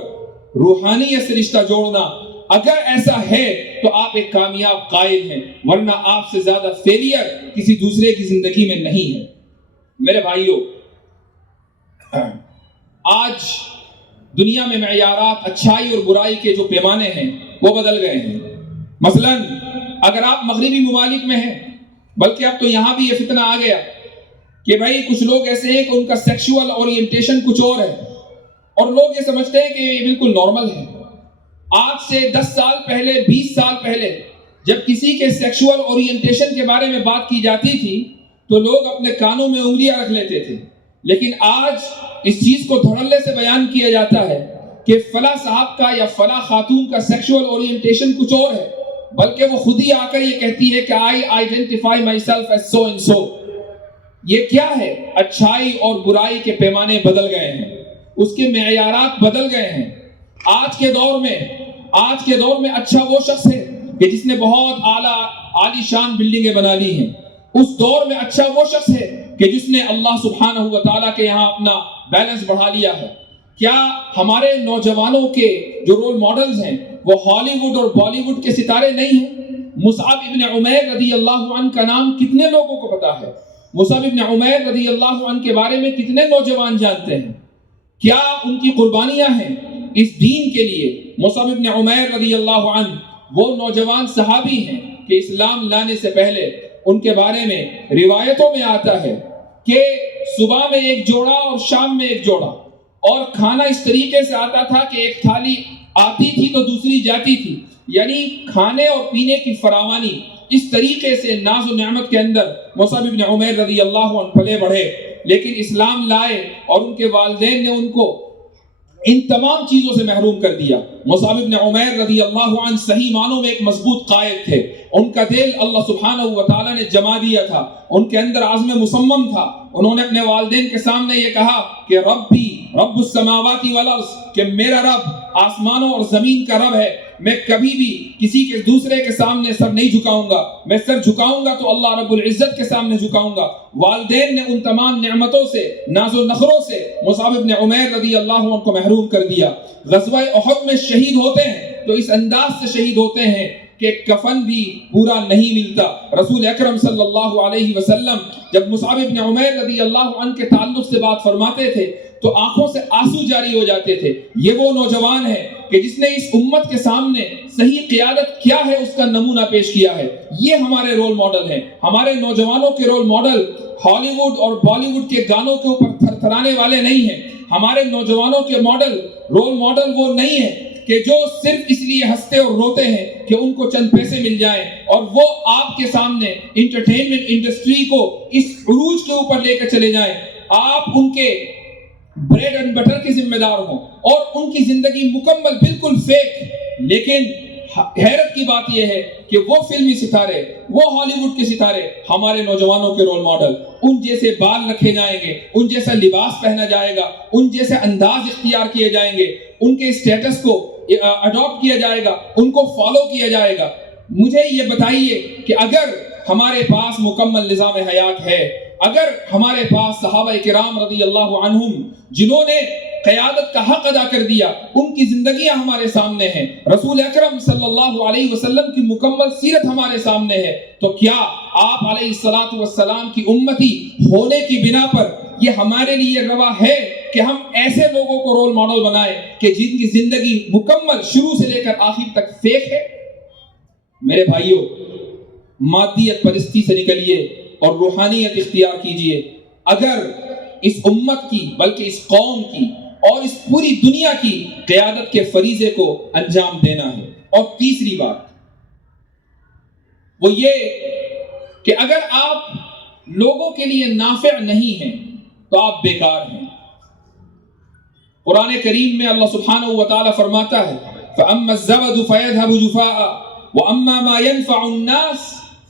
روحانیت سے رشتہ جوڑنا، اگر ایسا ہے تو آپ ایک کامیاب قائد ہیں، ورنہ آپ سے زیادہ فیلئر کسی دوسرے کی زندگی میں نہیں ہے. میرے بھائیوں، آج دنیا میں معیارات اچھائی اور برائی کے جو پیمانے ہیں وہ بدل گئے ہیں. مثلا اگر آپ مغربی ممالک میں ہیں، بلکہ اب تو یہاں بھی یہ فتنہ آ گیا کہ بھائی کچھ لوگ ایسے ہیں کہ ان کا سیکشول اورینٹیشن کچھ اور ہے اور لوگ یہ سمجھتے ہیں کہ یہ بالکل نارمل ہے. آج سے 10 سال پہلے، 20 سال پہلے جب کسی کے سیکشول اورینٹیشن کے بارے میں بات کی جاتی تھی تو لوگ اپنے کانوں میں انگلیاں رکھ لیتے تھے. لیکن آج اس چیز کو دھڑلے سے بیان کیا جاتا ہے کہ فلاں صاحب کا یا فلاں خاتون کا سیکشول اورینٹیشن کچھ اور ہے، بلکہ وہ خود ہی آ کر یہ کہتی ہے کہ I identify myself as so and so. یہ کیا ہے؟ اچھائی اور برائی کے پیمانے بدل گئے ہیں، اس کے معیارات بدل گئے ہیں. آج کے دور میں اچھا وہ شخص ہے کہ جس نے بہت عالی شان بلڈنگیں بنا لی ہیں. اس دور میں اچھا وہ شخص ہے کہ جس نے اللہ سبحانہ و تعالیٰ کے یہاں اپنا بیلنس بڑھا لیا ہے. کیا ہمارے نوجوانوں کے جو رول ماڈلز ہیں وہ ہالی ووڈ اور بالی ووڈ کے ستارے نہیں ہیں؟ مصعب ابن عمیر رضی اللہ عنہ کا نام کتنے لوگوں کو پتا ہے؟ مصعب ابن عمیر رضی اللہ عنہ کے بارے میں کتنے نوجوان جانتے ہیں؟ کیا ان کی قربانیاں ہیں اس دین کے لیے؟ مصعب ابن عمیر رضی اللہ عنہ وہ نوجوان صحابی ہیں کہ اسلام لانے سے پہلے ان کے بارے میں روایتوں میں آتا ہے کہ صبح میں ایک جوڑا اور شام میں ایک جوڑا، اور کھانا اس طریقے سے آتا تھا کہ ایک تھالی آتی تھی تو دوسری جاتی تھی. یعنی کھانے اور پینے کی فراوانی اس طریقے سے ناز و نعمت کے اندر مصعب ابن عمیر رضی اللہ عنہ پلے بڑھے. لیکن اسلام لائے اور ان کے والدین نے ان کو ان تمام چیزوں سے محروم کر دیا. مصعب ابن عمیر رضی اللہ عنہ صحیح معنوں میں ایک مضبوط قائد تھے. ان کا دل اللہ سبحانہ و تعالیٰ نے جما دیا تھا، ان کے اندر عزم مصمم تھا. انہوں نے اپنے والدین کے سامنے یہ کہا کہ ربی رب السماوات والارض، کہ میرا رب آسمانوں اور زمین کا رب ہے، میں کبھی بھی کسی کے دوسرے کے سامنے سر نہیں جھکاؤں گا. میں سر جھکاؤں گا تو اللہ رب العزت کے سامنے جھکاؤں گا. والدین نے ان تمام نعمتوں سے، ناز و نخروں سے مصعب ابن عمیر رضی اللہ عنہ کو محروم کر دیا. غزوہ احد میں شہید ہوتے ہیں تو اس انداز سے شہید ہوتے ہیں کہ کفن بھی پورا نہیں ملتا. رسول اکرم صلی اللہ علیہ وسلم جب مصعب ابن عمیر رضی اللہ عنہ کے تعلق سے بات فرماتے تھے تو آنکھوں سے آنسو جاری ہو جاتے تھے. یہ وہ نوجوان ہے کہ جس نے اس امت کے سامنے صحیح قیادت کیا ہے اس کا نمونہ پیش کیا ہے. یہ ہمارے رول ماڈل ہیں. ہمارے نوجوانوں کے رول ماڈل ہالی ووڈ اور بالی ووڈ کے گانوں کے اوپر تھرتھرانے والے نہیں ہیں. ہمارے نوجوانوں کے رول ماڈل وہ نہیں ہے کہ جو صرف اس لیے ہنستے اور روتے ہیں کہ ان کو چند پیسے مل جائیں اور وہ آپ کے سامنے انٹرٹینمنٹ انڈسٹری کو اس عروج کے اوپر لے کر چلے جائیں. آپ ان کے بریڈ اینڈ بٹر کے ذمہ دار ہوں اور ان کی زندگی مکمل بالکل فیک. لیکن حیرت کی بات یہ ہے کہ وہ فلمی ستارے، وہ ہالی ووڈ کے ستارے ہمارے نوجوانوں کے رول ماڈل، ان جیسے بال رکھے جائیں گے، ان جیسا لباس پہنا جائے گا، ان جیسے انداز اختیار کیے جائیں گے، ان کے اسٹیٹس کو اڈاپٹ کیا جائے گا، ان کو فالو کیا جائے گا. مجھے یہ بتائیے کہ اگر ہمارے پاس مکمل نظام حیات ہے، اگر ہمارے پاس صحابہ کرام رضی اللہ عنہم جنہوں نے قیادت کا حق ادا کر دیا، ان کی زندگیاں ہمارے سامنے ہیں، رسول اکرم صلی اللہ علیہ وسلم کی مکمل سیرت ہمارے سامنے ہے، تو کیا آپ علیہ الصلوۃ والسلام کی امتی ہونے کی بنا پر یہ ہمارے لیے روا ہے کہ ہم ایسے لوگوں کو رول ماڈل بنائیں کہ جن کی زندگی مکمل شروع سے لے کر آخر تک فیک ہے؟ میرے بھائیوں، مادیت پرستی سے نکلیے اور روحانیت اختیار کیجئے۔ اگر اس امت کی بلکہ اس قوم کی اور اس پوری دنیا کی قیادت کے فریضے کو انجام دینا ہے۔ اور تیسری بات وہ یہ کہ اگر آپ لوگوں کے لیے نافع نہیں ہیں تو آپ بیکار ہیں۔ قرآن کریم میں اللہ سبحانہ و تعالی فرماتا ہے فَأَمَّا الزَّبَدُ فَيَذْهَبُ جُفَاءً وَأَمَّا مَا يَنْفَعُ النَّاسَ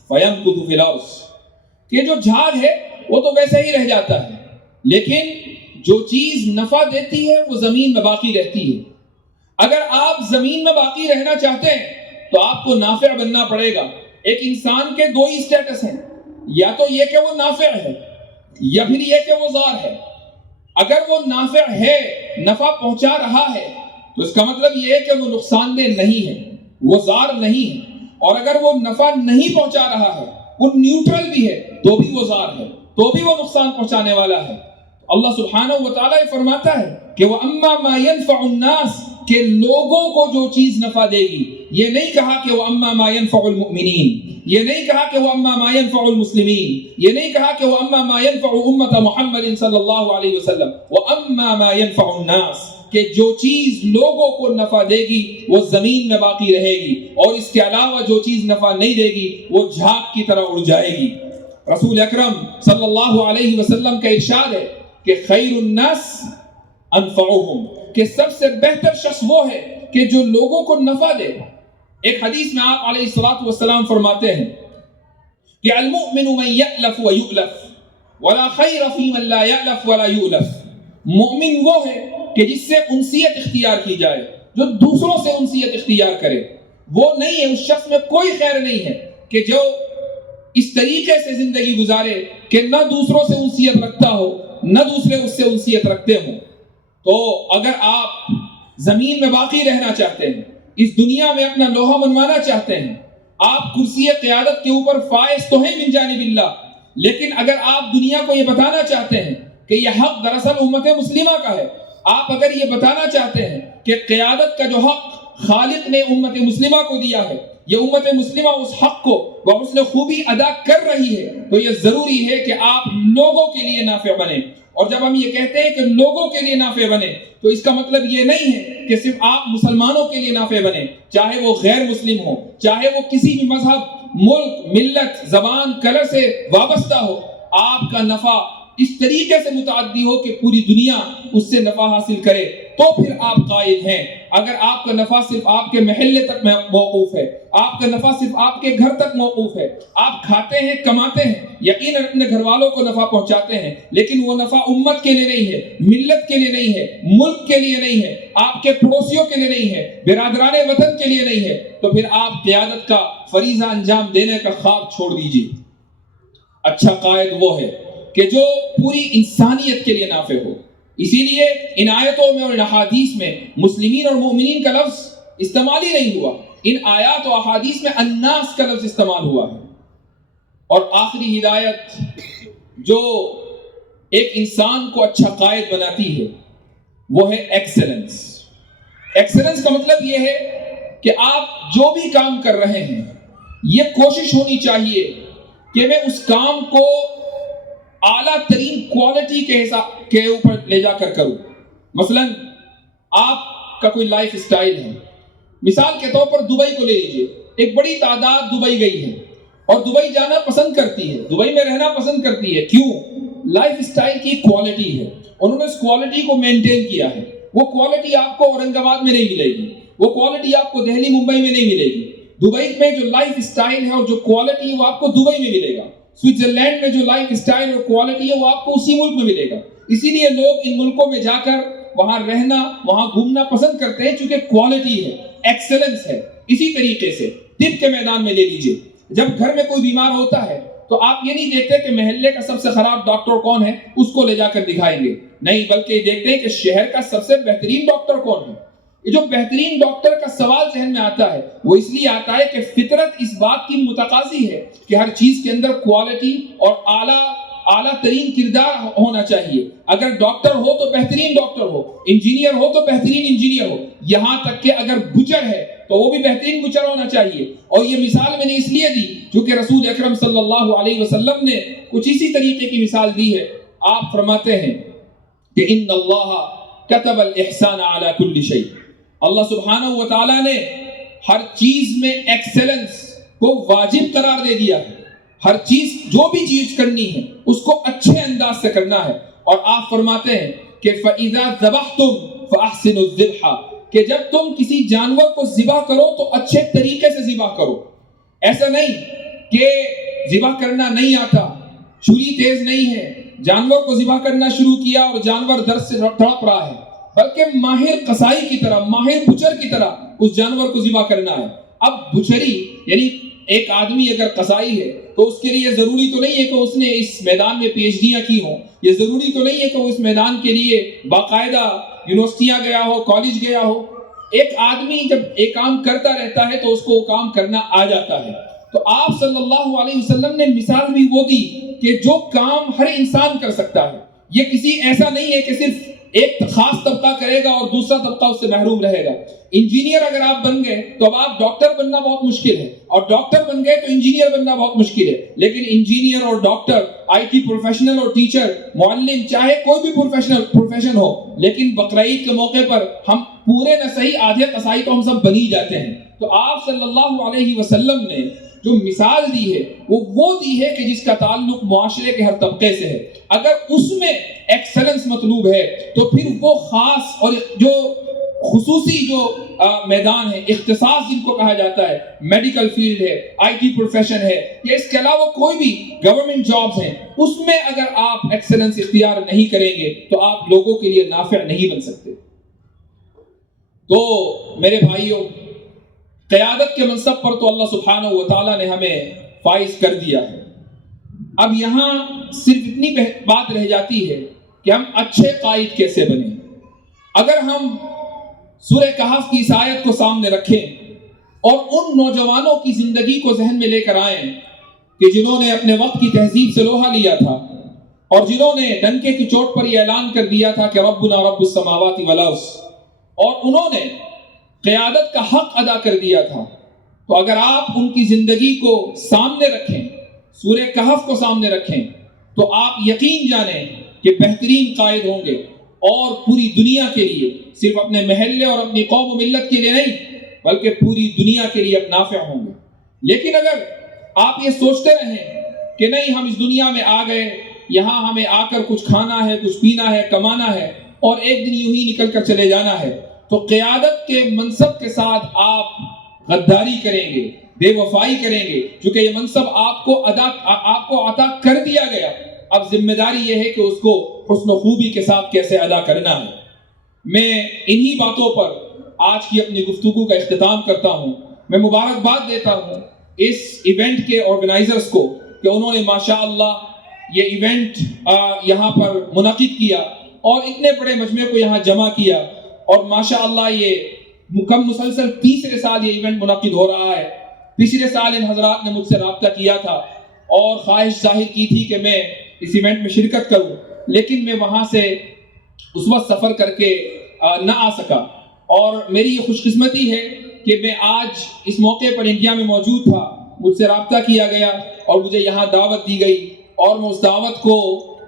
فَيَمْكُثُ فِي الْأَرْضِ، کہ جو جھاگ ہے وہ تو ویسے ہی رہ جاتا ہے، لیکن جو چیز نفع دیتی ہے وہ زمین میں باقی رہتی ہے۔ اگر آپ زمین میں باقی رہنا چاہتے ہیں تو آپ کو نافع بننا پڑے گا۔ ایک انسان کے دو ہی سٹیٹس ہیں، یا تو یہ کہ وہ نافع ہے یا پھر یہ کہ وہ ضار ہے۔ اگر وہ نافع ہے، نفع پہنچا رہا ہے، تو اس کا مطلب یہ ہے کہ وہ نقصان دہ نہیں ہے، وہ ضار نہیں ہے۔ اور اگر وہ نفع نہیں پہنچا رہا ہے، وہ نیوٹرل بھی ہے، تو بھی وہ ضار ہے، تو بھی وہ نقصان پہنچانے والا ہے۔ اللہ سبحانہ و تعالیٰ فرماتا ہے کہ وَأَمَّا مَا يَنْفَعُ النَّاسِ، کہ لوگوں کو جو چیز نفع دے گی۔ یہ نہیں کہا کہ وَأَمَّا مَا يَنْفَعُ الْمُؤْمِنِينَ، یہ نہیں کہا کہ وَأَمَّا مَا يَنْفَعُ الْمُسْلِمِينَ، یہ نہیں کہا کہ وَأَمَّا مَا يَنْفَعُ أُمَّةَ محمد صلی اللہ علیہ وسلم، وَأَمَّا مَا يَنْفَعُ النَّاسِ، کہ جو چیز لوگوں کو نفع دے گی وہ زمین میں باقی رہے گی، اور اس کے علاوہ جو چیز نفع نہیں دے گی وہ جھاگ کی طرح اڑ جائے گی۔ رسول اکرم صلی اللہ علیہ وسلم کا ارشاد ہے کہ خیر الناس انفعهم، کہ سب سے بہتر شخص وہ ہے کہ جو لوگوں کو نفع دے۔ ایک حدیث میں آپ علیہ الصلوۃ والسلام فرماتے ہیں کہ المؤمن من یألف ویؤلف ولا خیر فی من لا یألف ولا یؤلف، مومن وہ ہے کہ جس سے انسیت اختیار کی جائے، جو دوسروں سے انسیت اختیار کرے۔ وہ نہیں ہے، اس شخص میں کوئی خیر نہیں ہے کہ جو اس طریقے سے زندگی گزارے کہ نہ دوسروں سے انسیت رکھتا ہو نہ دوسرے اس سے انسیت رکھتے ہوں۔ تو اگر آپ زمین میں باقی رہنا چاہتے ہیں، اس دنیا میں اپنا لوہا منوانا چاہتے ہیں، آپ کرسی قیادت کے اوپر فائز تو ہیں من جانب اللہ، لیکن اگر آپ دنیا کو یہ بتانا چاہتے ہیں کہ یہ حق دراصل امت مسلمہ کا ہے، آپ اگر یہ بتانا چاہتے ہیں کہ قیادت کا جو حق خالق نے امت مسلمہ کو دیا ہے، یہ امت مسلمہ اس حق کو بحسن خوبی ادا کر رہی ہے، تو یہ ضروری ہے کہ آپ لوگوں کے لیے نافع بنیں۔ اور جب ہم یہ کہتے ہیں کہ لوگوں کے لیے نافع بنیں، تو اس کا مطلب یہ نہیں ہے کہ صرف آپ مسلمانوں کے لیے نافع بنیں، چاہے وہ غیر مسلم ہو، چاہے وہ کسی بھی مذہب، ملک، ملت، زبان، کلر سے وابستہ ہو۔ آپ کا نفع اس طریقے سے متعدی ہو کہ پوری دنیا اس سے نفع حاصل کرے، تو پھر آپ قائد ہیں۔ اگر آپ کا نفع صرف آپ کے محلے تک موقوف ہے، آپ کا نفع صرف آپ کے گھر تک موقوف ہے، آپ کھاتے ہیں، کماتے ہیں، یقیناً اپنے گھر والوں کو نفع پہنچاتے ہیں، لیکن وہ نفع امت کے لیے نہیں ہے، ملت کے لیے نہیں ہے، ملک کے لیے نہیں ہے، آپ کے پڑوسیوں کے لیے نہیں ہے، برادران وطن کے لیے نہیں ہے، تو پھر آپ قیادت کا فریضہ انجام دینے کا خواب چھوڑ دیجیے۔ اچھا قائد وہ ہے کہ جو پوری انسانیت کے لیے نافع ہو۔ اسی لیے ان آیتوں میں اور ان احادیث میں مسلمین اور مومنین کا لفظ استعمال ہی نہیں ہوا، ان آیات و احادیث میں الناس کا لفظ استعمال ہوا ہے۔ اور آخری ہدایت جو ایک انسان کو اچھا قائد بناتی ہے وہ ہے ایکسلنس۔ ایکسلنس کا مطلب یہ ہے کہ آپ جو بھی کام کر رہے ہیں، یہ کوشش ہونی چاہیے کہ میں اس کام کو اعلیٰ ترین کوالٹی کے حساب کے اوپر لے جا کر کروں۔ مثلا آپ کا کوئی لائف سٹائل ہے، مثال کے طور پر دبئی کو لے لیجئے، ایک بڑی تعداد دبئی گئی ہے اور دبئی جانا پسند کرتی ہے، دبئی میں رہنا پسند کرتی ہے۔ کیوں؟ لائف سٹائل کی کوالٹی ہے، انہوں نے اس کوالٹی کو مینٹین کیا ہے۔ وہ کوالٹی آپ کو اورنگ آباد میں نہیں ملے گی، وہ کوالٹی آپ کو دہلی، ممبئی میں نہیں ملے گی۔ دبئی میں جو لائف سٹائل ہے اور جو کوالٹی ہے وہ آپ کو دبئی میں ملے گا۔ سوئٹزرلینڈ میں جو لائف سٹائل اور کوالٹی ہے وہ آپ کو اسی ملک میں ملے گا۔ اسی لیے لوگ ان ملکوں میں جا کر وہاں رہنا، وہاں گھومنا پسند کرتے ہیں، چونکہ کوالٹی ہے، ایکسلنس ہے۔ اسی طریقے سے طب کے میدان میں لے لیجئے، جب گھر میں کوئی بیمار ہوتا ہے تو آپ یہ نہیں دیکھتے کہ محلے کا سب سے خراب ڈاکٹر کون ہے، اس کو لے جا کر دکھائیں گے، نہیں، بلکہ یہ دیکھتے ہیں کہ شہر کا سب سے بہترین ڈاکٹر کون ہے۔ یہ جو بہترین ڈاکٹر کا سوال ذہن میں آتا ہے وہ اس لیے آتا ہے کہ فطرت اس بات کی متقاضی ہے کہ ہر چیز کے اندر کوالٹی اور اعلیٰ ترین کردار ہونا چاہیے۔ اگر ڈاکٹر ہو تو بہترین ڈاکٹر ہو، انجینئر ہو تو بہترین انجینئر ہو، یہاں تک کہ اگر بچر ہے تو وہ بھی بہترین بچر ہونا چاہیے۔ اور یہ مثال میں نے اس لیے دی کیونکہ رسول اکرم صلی اللہ علیہ وسلم نے کچھ اسی طریقے کی مثال دی ہے۔ آپ فرماتے ہیں کہ ان اللہ کتب الاحسان علی کل شیء، اللہ سبحانہ و تعالیٰ نے ہر چیز میں ایکسلنس کو واجب قرار دے دیا ہے۔ ہر چیز، جو بھی چیز کرنی ہے اس کو اچھے انداز سے کرنا ہے۔ اور آپ فرماتے ہیں کہ فَإِذَا ذَبَحْتُمْ فَأَحْسِنُوا الذِّبْحَ، کہ جب تم کسی جانور کو ذبح کرو تو اچھے طریقے سے ذبح کرو۔ ایسا نہیں کہ ذبح کرنا نہیں آتا، چھری تیز نہیں ہے، جانور کو ذبح کرنا شروع کیا اور جانور درد سے تڑپ رہا ہے، بلکہ ماہر قصائی کی طرح، ماہر بچر کی طرح اس جانور کو ذبح کرنا ہے۔ اب بچری یعنی ایک آدمی اگر قصائی ہے تو اس کے لیے ضروری تو نہیں ہے کہ اس نے اس میدان میں پی ایچ ڈیاں کی ہوں، یہ ضروری تو نہیں ہے کہ وہ اس میدان کے لیے باقاعدہ یونیورسٹیاں گیا ہو، کالج گیا ہو۔ ایک آدمی جب ایک کام کرتا رہتا ہے تو اس کو وہ کام کرنا آ جاتا ہے۔ تو آپ صلی اللہ علیہ وسلم نے مثال بھی وہ دی کہ جو کام ہر انسان کر سکتا ہے، یہ کسی ایسا نہیں ہے کہ صرف ایک خاص طبقہ کرے گا اور دوسرا طبقہ اس سے محروم رہے گا۔ انجینئر اگر آپ بن گئے تو اب آپ ڈاکٹر بننا بہت مشکل ہے، اور ڈاکٹر بن گئے تو انجینئر بننا بہت مشکل ہے۔ لیکن انجینئر اور ڈاکٹر، آئی ٹی پروفیشنل اور ٹیچر، معلم، چاہے کوئی بھی پروفیشن ہو، لیکن بقرعید کے موقع پر ہم پورے نہ صحیح آدھے قصائی تو ہم سب بن ہی جاتے ہیں۔ تو آپ صلی اللہ علیہ وسلم نے جو مثال دی ہے وہ دی ہے کہ جس کا تعلق معاشرے کے ہر طبقے سے ہے۔ اگر اس میں ایکسلنس مطلوب ہے تو پھر وہ خاص اور جو خصوصی جو میدان ہے، اختصاص جن کو کہا جاتا ہے، میڈیکل فیلڈ ہے، آئی ٹی پروفیشن ہے، یا اس کے علاوہ کوئی بھی گورنمنٹ جابز ہیں، اس میں اگر آپ ایکسلنس اختیار نہیں کریں گے تو آپ لوگوں کے لیے نافع نہیں بن سکتے۔ تو میرے بھائیوں، قیادت کے منصب پر تو اللہ سبحانہ و تعالیٰ نے ہمیں فائز کر دیا ہے۔ اب یہاں صرف اتنی بات رہ جاتی ہے کہ ہم اچھے قائد کیسے بنیں۔ اگر ہم سورہ کہف کی اس آیت کو سامنے رکھیں اور ان نوجوانوں کی زندگی کو ذہن میں لے کر آئیں کہ جنہوں نے اپنے وقت کی تہذیب سے لوہا لیا تھا اور جنہوں نے ڈنکے کی چوٹ پر یہ اعلان کر دیا تھا کہ ربنا رب السماوات والارض، اور انہوں نے قیادت کا حق ادا کر دیا تھا، تو اگر آپ ان کی زندگی کو سامنے رکھیں، سورہ کہف کو سامنے رکھیں، تو آپ یقین جانیں کہ بہترین قائد ہوں گے، اور پوری دنیا کے لیے، صرف اپنے محلے اور اپنی قوم و ملت کے لیے نہیں بلکہ پوری دنیا کے لیے نافع ہوں گے۔ لیکن اگر آپ یہ سوچتے رہیں کہ نہیں، ہم اس دنیا میں آ گئے، یہاں ہمیں آ کر کچھ کھانا ہے، کچھ پینا ہے، کمانا ہے اور ایک دن یوں ہی نکل کر چلے جانا ہے، تو قیادت کے منصب کے ساتھ آپ غداری کریں گے، بے وفائی کریں گے، چونکہ یہ منصب آپ کو عطا کر دیا گیا۔ اب ذمہ داری یہ ہے کہ اس کو حسن و خوبی کے ساتھ کیسے ادا کرنا ہے۔ میں انہی باتوں پر آج کی اپنی گفتگو کا اختتام کرتا ہوں۔ میں مبارکباد دیتا ہوں اس ایونٹ کے آرگنائزرز کو کہ انہوں نے ماشاءاللہ یہ ایونٹ یہاں پر منعقد کیا اور اتنے بڑے مجمع کو یہاں جمع کیا، اور ماشاءاللہ یہ مسلسل تیسرے سال یہ ایونٹ منعقد ہو رہا ہے۔ پچھلے سال ان حضرات نے مجھ سے رابطہ کیا تھا اور خواہش ظاہر کی تھی کہ میں اس ایونٹ میں شرکت کروں، لیکن میں وہاں سے اس وقت سفر کر کے نہ آ سکا، اور میری یہ خوش قسمتی ہے کہ میں آج اس موقع پر انڈیا میں موجود تھا، مجھ سے رابطہ کیا گیا اور مجھے یہاں دعوت دی گئی، اور میں اس دعوت کو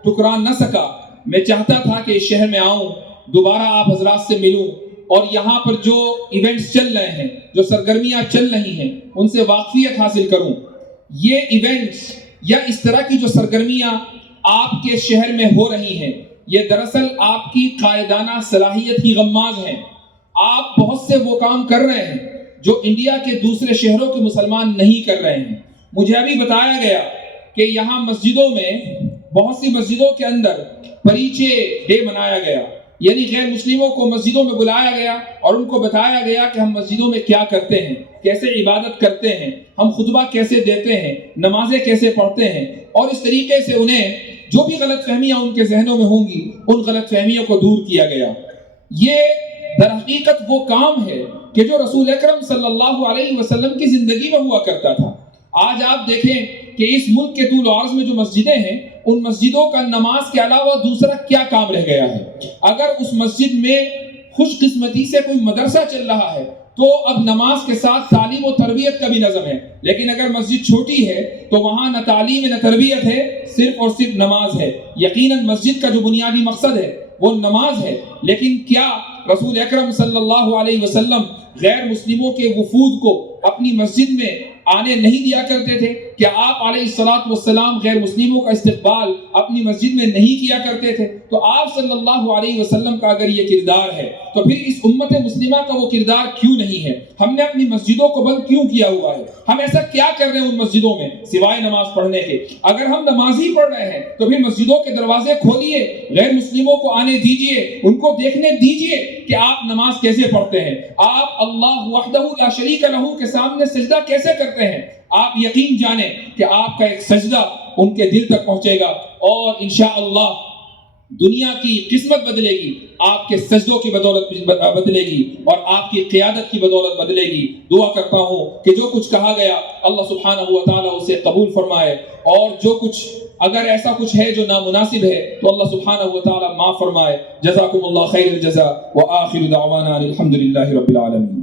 ٹھکرا نہ سکا۔ میں چاہتا تھا کہ اس شہر میں آؤں، دوبارہ آپ حضرات سے ملوں، اور یہاں پر جو ایونٹس چل رہے ہیں، جو سرگرمیاں چل رہی ہیں، ان سے واقفیت حاصل کروں۔ یہ ایونٹس یا اس طرح کی جو سرگرمیاں آپ کے شہر میں ہو رہی ہیں، یہ دراصل آپ کی قائدانہ صلاحیت کی غماز ہیں۔ آپ بہت سے وہ کام کر رہے ہیں جو انڈیا کے دوسرے شہروں کے مسلمان نہیں کر رہے ہیں۔ مجھے ابھی بتایا گیا کہ یہاں مسجدوں میں، بہت سی مسجدوں کے اندر پریچے ڈے منایا گیا، یعنی غیر مسلموں کو مسجدوں میں بلایا گیا اور ان کو بتایا گیا کہ ہم مسجدوں میں کیا کرتے ہیں، کیسے عبادت کرتے ہیں، ہم خطبہ کیسے دیتے ہیں، نمازیں کیسے پڑھتے ہیں، اور اس طریقے سے انہیں جو بھی غلط فہمیاں ان کے ذہنوں میں ہوں گی ان غلط فہمیوں کو دور کیا گیا۔ یہ در حقیقت وہ کام ہے کہ جو رسول اکرم صلی اللہ علیہ وسلم کی زندگی میں ہوا کرتا تھا۔ آج آپ دیکھیں کہ اس ملک کے طول و عرض میں جو مسجدیں ہیں ان مسجدوں کا نماز کے علاوہ دوسرا کیا کام رہ گیا ہے؟ اگر اس مسجد میں خوش قسمتی سے کوئی مدرسہ چل رہا ہے تو اب نماز کے ساتھ تعلیم و تربیت کا بھی نظم ہے، لیکن اگر مسجد چھوٹی ہے تو وہاں نہ تعلیم نہ تربیت ہے، صرف اور صرف نماز ہے۔ یقیناً مسجد کا جو بنیادی مقصد ہے وہ نماز ہے، لیکن کیا رسول اکرم صلی اللہ علیہ وسلم غیر مسلموں کے وفود کو اپنی مسجد میں آنے نہیں دیا کرتے تھے؟ کیا آپ علیہ الصلوۃ والسلام غیر مسلموں کا استقبال اپنی مسجد میں نہیں کیا کرتے تھے؟ تو آپ صلی اللہ علیہ وسلم کا اگر یہ کردار ہے تو پھر اس امت مسلمہ کا وہ کردار کیوں نہیں ہے؟ ہم نے اپنی مسجدوں کو بند کیوں کیا ہوا ہے؟ ہم ایسا کیا کر رہے ہیں ان مسجدوں میں سوائے نماز پڑھنے کے؟ اگر ہم نماز ہی پڑھ رہے ہیں تو پھر مسجدوں کے دروازے کھولیے، غیر مسلموں کو آنے دیجئے، ان کو دیکھنے دیجئے کہ آپ نماز کیسے پڑھتے ہیں، آپ اللہ وحدہ لا شریک لہ کے سامنے سجدہ کیسے کرتے ہیں۔ آپ یقین جانیں کہ آپ کا ایک سجدہ ان کے دل تک پہنچے گا اور انشاءاللہ دنیا کی قسمت بدلے گی، آپ کے سجدوں کی بدولت بدلے گی اور آپ کی قیادت کی بدولت بدلے گی۔ دعا کرتا ہوں کہ جو کچھ کہا گیا اللہ سبحانہ و تعالیٰ اسے قبول فرمائے، اور جو کچھ اگر ایسا کچھ ہے جو نامناسب ہے تو اللہ سبحانہ و تعالیٰ معاف فرمائے۔ جزاکم اللہ خیر الجزاء وآخر دعوانا الحمد للہ رب العالمین۔